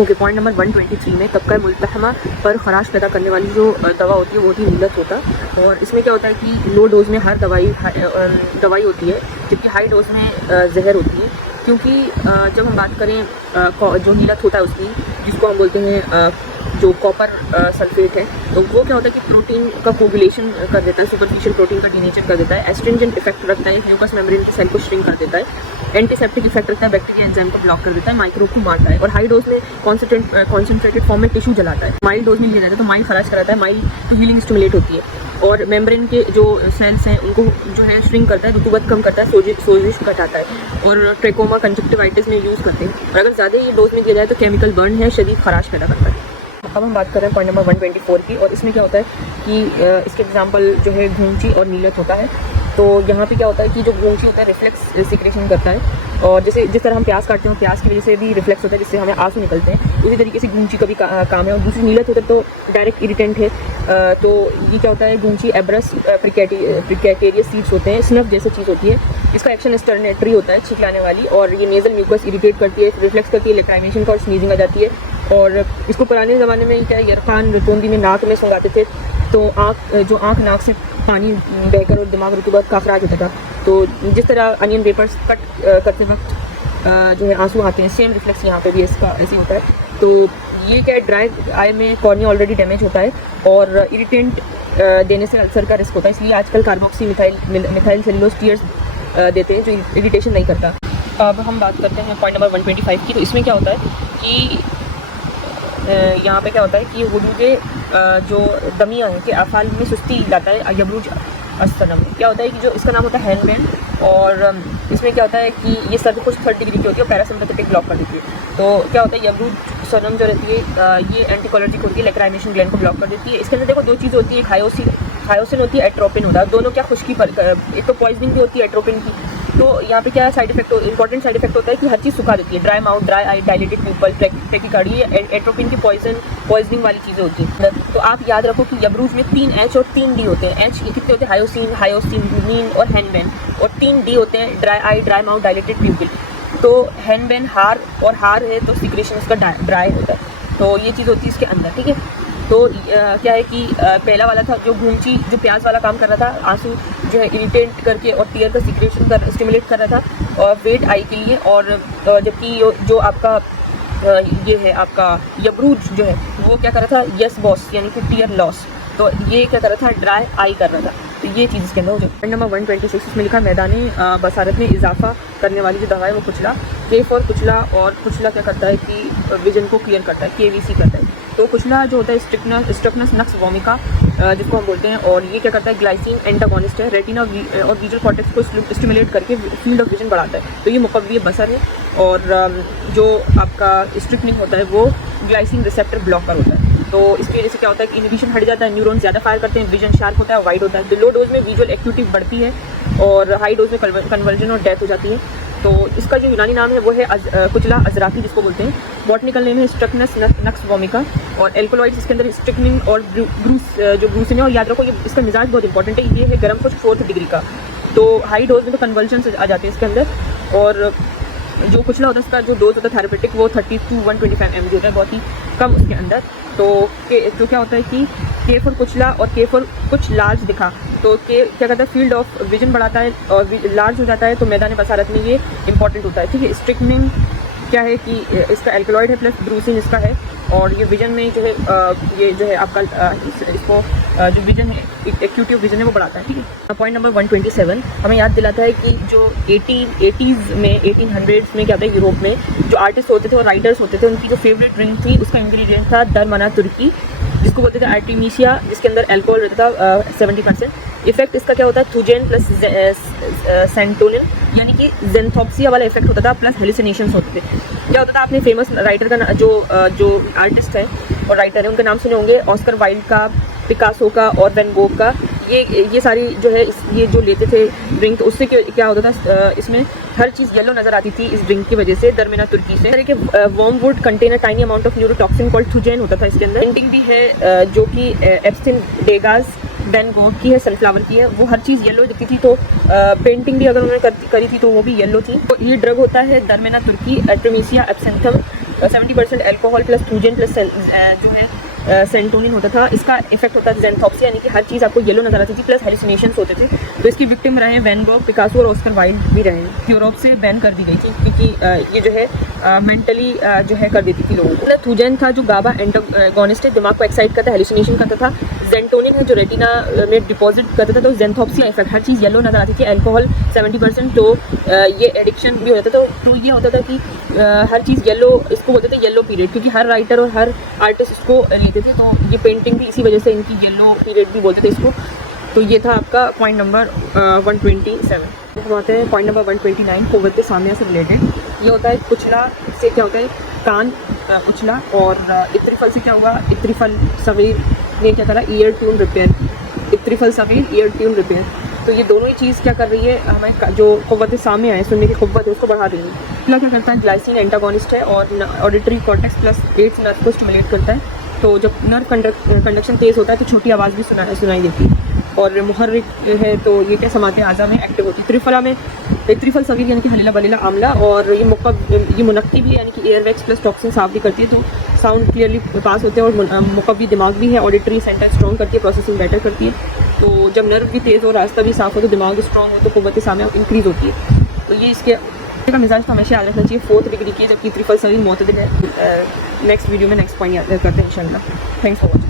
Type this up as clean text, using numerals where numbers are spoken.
Okay, point number 123 में कबका मुल्तहमा पर खराश पैदा करने वाली जो दवा होती है वो होती है नीलत होता। और इसमें क्या होता है कि लो डोज में हर दवाई होती है, जबकि हाई डोज में जहर होती है। क्योंकि जब हम बात करें जो नीलत होता है उसकी, जिसको हम बोलते हैं जो कॉपर सल्फेट है, तो वो क्या होता है कि प्रोटीन का कोगुलेशन कर देता है, सुपरफिशियल प्रोटीन का डीनेचर कर देता है, एस्ट्रिंजेंट इफेक्ट रखता है, म्यूकस मेम्ब्रेन की सेल को श्रिंक कर देता है, एंटीसेप्टिक इफेक्ट रखता है, बैक्टीरिया एंजाइम को ब्लॉक कर देता है, माइक्रोब को मारता है। और हाई डोज में कॉन्सेंट्रेटेड फॉर्म में टिश्यू जलाता है। माइल्ड डोज में लिया जाता है तो माइल्ड खराश कराता है, माइल्ड टू हीलिंग स्टिमुलेट होती है और मेम्ब्रेन के जो सेल्स हैं उनको जो है श्रिंक करता है, रुतूबत कम करता है, सोजिश घटाता है और ट्रेकोमा कंजक्टिवाइटिस में यूज़ करते हैं। और अगर ज़्यादा ये डोज में दिया जाए तो केमिकल बर्न है, शदीद खराश पैदा करता है। अब हम बात कर रहे हैं पॉइंट नंबर 124 की, और इसमें क्या होता है कि इसके एग्जांपल जो है घूंची और नीलत होता है। तो यहाँ पे क्या होता है कि जो घूंची होता है रिफ्लेक्स सिक्रेशन करता है, और जैसे जिस तरह हम प्याज काटते हैं प्याज की वजह से भी रिफ्लेक्स होता है जिससे हमें आंसू निकलते हैं, उसी तरीके से घूंची का भी काम है। और दूसरी नीलत होता है तो डायरेक्ट इरिटेंट है। तो ये क्या होता है, घूंची एब्रस प्रिकैटेरियस सीड्स होते हैं, स्नफ जैसी चीज़ होती है। इसका एक्शन स्टर्नेटरी होता है, छिकलाने वाली, और ये नेजल म्यूकस इरिटेट करती है, रिफ्लेक्स करती है, लेक्राइमेशन का और स्नीजिंग आ जाती है। और इसको पुराने ज़माने में क्या यरखान रतौंदी में नाक में सुंगाते थे, तो आँख नाक से पानी बहकर और दिमाग रुतूबत का अखराज होता था। तो जिस तरह अनियन पेपर्स कट करते वक्त जो है आंसू आते हैं, सेम रिफ्लेक्स यहाँ पे भी इसका ऐसे होता है। तो ये क्या है, ड्राई आई में कॉर्निया ऑलरेडी डैमेज होता है और इरिटेंट देने से अल्सर का रिस्क होता है, इसलिए आजकल कार्बोक्सी मिथाइल सेलुलोज टीयर्स देते हैं जो इरिटेशन नहीं करता। अब हम बात करते हैं पॉइंट नंबर 125 की। तो इसमें क्या होता है कि यहाँ पे क्या होता है कि हुदूदे जो दमिया है कि अफ़ाल में सुस्ती लाता है, यबरूज असनम क्या होता है कि जो इसका नाम होता है हैंडबैंड, और इसमें क्या होता है कि ये सर्द कुछ 3rd डिग्री की होती है और पैरासिम्पैथेटिक ब्लॉक कर देती है। तो क्या होता है, यबरूज सनम जो रहती है ये एंटीकोलर्जिक होती है, लेक्राइमेशन ग्लैंड को ब्लॉक कर देती है। इसके अंदर देखो 2 चीज़ होती है, हायोसिन होती है, एट्रोपिन होता है। दोनों क्या खुश्की पर, एक तो पॉइजनिंग भी होती है एट्रोपिन की। तो यहाँ पे क्या side effect, important side effect होता है कि हर चीज़ सुखा देती है, dry mouth, dry eye, dilated pupil, tachycardia, atropine की पॉइजनिंग वाली चीज़ें होती हैं। तो आप याद रखो कि यबरूज में 3 H और 3 D होते हैं। H कितने होते हैं, हायोसिन और हैंडबैन, और 3 D होते हैं, dry eye, dry mouth, dilated प्यूपिल। तो हैंडबैन हार है तो सिक्रेशन इसका ड्राई होता है। तो ये चीज़ होती है इसके अंदर, ठीक है। तो क्या है कि पहला वाला था जो घूंची, जो प्याज वाला काम कर रहा था, आंसू जो है इरिटेट करके और टीयर का सिक्रेशन स्टिमुलेट कर रहा था और वेट आई के लिए। और जबकि जो आपका ये है आपका यबरूज जो है वो क्या कर रहा था, यस बॉस यानी कि टीयर लॉस। तो ये क्या कर रहा था, ड्राई आई कर रहा था। तो ये चीज़ इसके अंदर हो जाए। नंबर 126 इसमें लिखा मैदानी बसारत में इजाफा करने वाली जो दवा है वो कुचला, केफ और कुचला। और कुचला क्या करता है कि विजन को क्लियर करता है, KVC करता है। तो कुचला जो होता है स्ट्रिक्नस नक्स वोमिका जिसको हम बोलते हैं, और ये क्या करता है, ग्लाइसिन एंटागोनिस्ट है, रेटिना और विजुअल कॉर्टेक्स को स्टिमुलेट करके फील्ड ऑफ विजन बढ़ाता है। तो ये मुकव्वी बसर है। और जो आपका स्ट्रिक्निंग होता है वो ग्लाइसिन रिसेप्टर ब्लॉकर होता है। तो इसकी वजह से क्या होता है कि इनहिबिशन हट जाता है, न्यूरॉन ज़्यादा फायर करते हैं, विजन शार्प होता है, वाइड होता है। तो लो डोज में विजुअल एक्टिविटी बढ़ती है और हाई डोज में कन्वर्जन और डेथ हो जाती है। तो इसका जो यूनानी नाम है वो है कुचला अजराकी जिसको बोलते हैं। बॉटनिकल नेम है स्ट्रिक्नस नक्स वोमिका। और एल्कोलॉइड्स इसके अंदर स्ट्रिक्निन और ब्रूसिन है। और याद रखो ये इसका मिजाज बहुत इंपॉर्टेंट है, ये है गर्म कुछ 4th डिग्री का। तो हाई डोज में तो कन्वर्जन आ जाते हैं इसके अंदर। और जो कुचला होता है उसका जो डोज होता है थेरेपेटिक वो 30 to 125 mg होता है, बहुत ही कम उसके अंदर। तो क्या होता है कि के फॉर कुचला और के फॉर कुछ लार्ज दिखा, तो के क्या कहता है, फील्ड ऑफ विजन बढ़ाता है और लार्ज हो जाता है। तो मैदान बसारत में ये इंपॉर्टेंट होता है, ठीक है। स्ट्रिक्निन क्या है कि इसका एल्कोलॉइड है प्लस ब्रूसिन इसका है, और ये विजन में जो है ये जो है आपका इसको जो विजन है, एक्यूटिव विजन है वो बढ़ाता है, ठीक है। पॉइंट नंबर 127 हमें याद दिलाता है कि जो 1800s में 1800s में क्या था, यूरोप में जो आर्टिस्ट होते थे और राइटर्स होते थे उनकी जो फेवरेट ड्रिंक थी उसका इंग्रेडिएंट था दरमना तुर्की, जिसको बोलते थे आर्टिमीशिया, जिसके अंदर अल्कोहल रहता था 70%। इफेक्ट इसका क्या होता है, थुजेन प्लस सेंटोनिन यानी कि जेंथोप्सिया वाला इफेक्ट होता था, प्लस हेलुसिनेशंस होते थे। क्या होता था, आपने फेमस राइटर का जो आर्टिस्ट है और राइटर है उनका नाम सुने होंगे, ऑस्कर वाइल्ड का, पिकासो का और वैन गोग का। ये सारी जो है ये जो लेते थे ड्रिंक, तो उससे क्या होता था, इसमें हर चीज़ येलो नज़र आती थी इस ड्रिंक की वजह से, दरमिना तुर्की से। तरह के wormwood container tiny amount of neurotoxin called thujone होता था इसके अंदर। पेंटिंग भी है जो कि एप्स्टिन डेगाज वैन गोग की है, सनफ्लावर की है, वो हर चीज़ येलो दिखती थी। तो पेंटिंग भी अगर उन्होंने करी थी तो वो भी येलो थी। तो ये ड्रग होता है दरमिना तुर्की, एट्रोमीसिया एब्सेंथम, 70% अल्कोहल प्लस ट्रूजन प्लस जो है सेंटोनिन होता था। इसका इफेक्ट होता था ज़ैंथोप्सिया, यानी कि हर चीज़ आपको येलो नजर आती थी, प्लस हेलुसिनेशंस होते थे। तो इसकी विक्टिम रहे वैन गॉग, पिकासो और ऑस्कर वाइल्ड भी रहे। यूरोप से बैन कर दी गई थी क्योंकि ये जो है मेंटली जो है कर देती थी लोगों को। ट्रूजन था जो गाबा एंटागोनिस्ट है, दिमाग को एक्साइट करता है, हेलुसिनेशन करता था। ज़ेंटोनिन है जो रेटिना में डिपॉजिट करता था। तो ज़ैंथोप्सिया इफेक्ट, हर चीज़ येलो नजर आती थी। अल्कोहल 70%, तो ये एडिक्शन भी होता था। तो ये होता था कि हर चीज़ येलो, इसको बोलते थे येलो पीरियड, क्योंकि हर राइटर और हर आर्टिस्ट इसको लेते थे। तो ये पेंटिंग भी इसी वजह से इनकी येलो पीरियड भी बोलते थे इसको। तो ये था आपका पॉइंट नंबर 127। हम आते हैं पॉइंट नंबर 129, कुव्वत सामिया से रिलेटेड। ये होता है कुचला से क्या होता है, कान उछला। और इत्रिफल से क्या हुआ, इत्रिफल सगीर ने क्या करा, ईयर ट्यून रिपेयर। इत्रिफल सगीर, ईयर ट्यून रिपेयर। तो ये दोनों ही चीज़ क्या कर रही है, हमें जो कुव्वत सामिया है, सुनने की कुव्वत है, उसको बढ़ा रही है। क्या करता है, ग्लाइसिन एंटागोनिस्ट है और ऑडिटरी कॉर्टेक्स प्लस 8 नर्व को स्टिमुलेट करता है। तो जब नर्व कंडक्शन तेज़ होता है तो छोटी आवाज़ भी सुनाई देती है। और मुहर्रिक है तो ये क्या समाते आज़ा में एक्टिव होती है। त्रिफला में त्रिफल सगीर यानी कि हलीला बलीला आमला, और ये मुनक्की भी यानी कि एयरवैक्स प्लस टॉक्सिन साफ भी करती है। तो साउंड क्लियरली पास होते हैं। और मुकव्वी दिमाग भी है, ऑडिटरी सेंटर स्ट्रॉन्ग करती है, प्रोसेसिंग बेटर करती है। तो जब नर्व भी तेज़ हो, रास्ता भी साफ हो, तो दिमाग स्ट्रॉन्ग हो, तो कुव्वत सामिया इंक्रीज़ होती है। तो ये इसके का मिजाज तो हमेशा याद रखना चाहिए। 4th डिग्री की, जबकि त्रिफल सगीर मोतदिल है। नेक्स्ट वीडियो में नेक्स्ट पॉइंट याद करते हैं इंशाल्लाह। Thanks for watching.